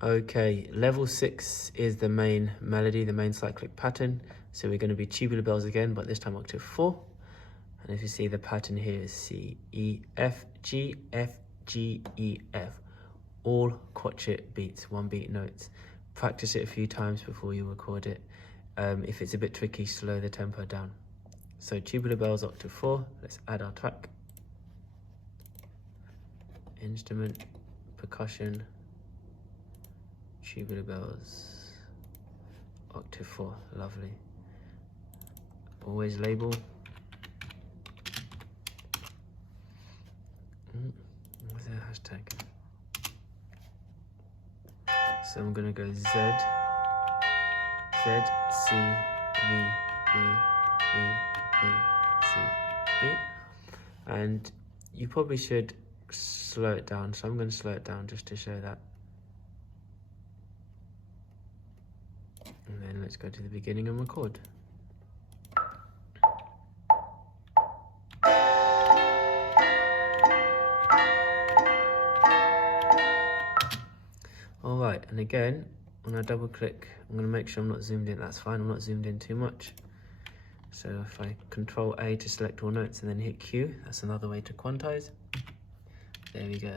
Okay, level 6 is the main melody, the main cyclic pattern. So we're going to be tubular bells again, but this time octave 4. And if you see, the pattern here is C, E, F, G, F, G, E, F. All crotchet beats, 1-beat notes. Practice it a few times before you record it. If it's a bit tricky, slow the tempo down. So tubular bells, octave 4. Let's add our track. Instrument, percussion, tubular bells, octave 4, lovely. Always label. What's the hashtag? So I'm gonna go Z, Z, C, V, B, B, B, C, B. And you probably should slow it down, so I'm going to slow it down just to show that. And then let's go to the beginning and record. Alright, and again, when I double click, I'm going to make sure I'm not zoomed in. That's fine, I'm not zoomed in too much. So if I Control A to select all notes and then hit Q, that's another way to quantize. There we go.